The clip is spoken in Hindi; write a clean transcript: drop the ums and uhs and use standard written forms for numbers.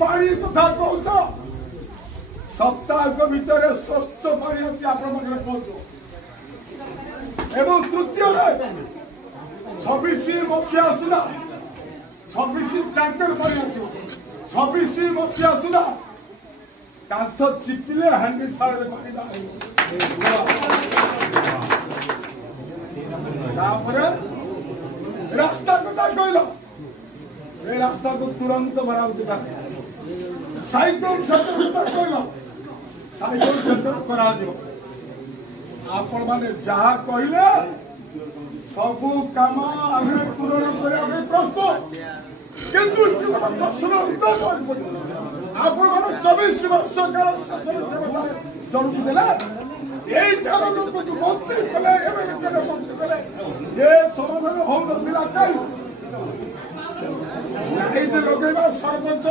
पानी कथा कह सप्ताह भितर स्वच्छ पानी अच्छी आप पहुंचो एवं तृतीय 26 मसीहा सुधा 26 टैंकर पानी आस 26 मसीहा सुधा कांथ चिपिले हांडी साल पानी रास्ता कथा कहल ए रास्ता को तुरंत मरामती कर साइकिल सेंटर कथा कहल साइकिल सेंटर करा आपण माने जहा कहले सब काम आगे पूरण करने प्रस्तुत किंतु प्रश्न उत्तर आपण माने 24 वर्ष काल शासन देवता जरूर देला एठार लोक मंत्री कले एवं मंत्री कले ये समाधान हो नथिला कई लाइट लगेगा सरपंच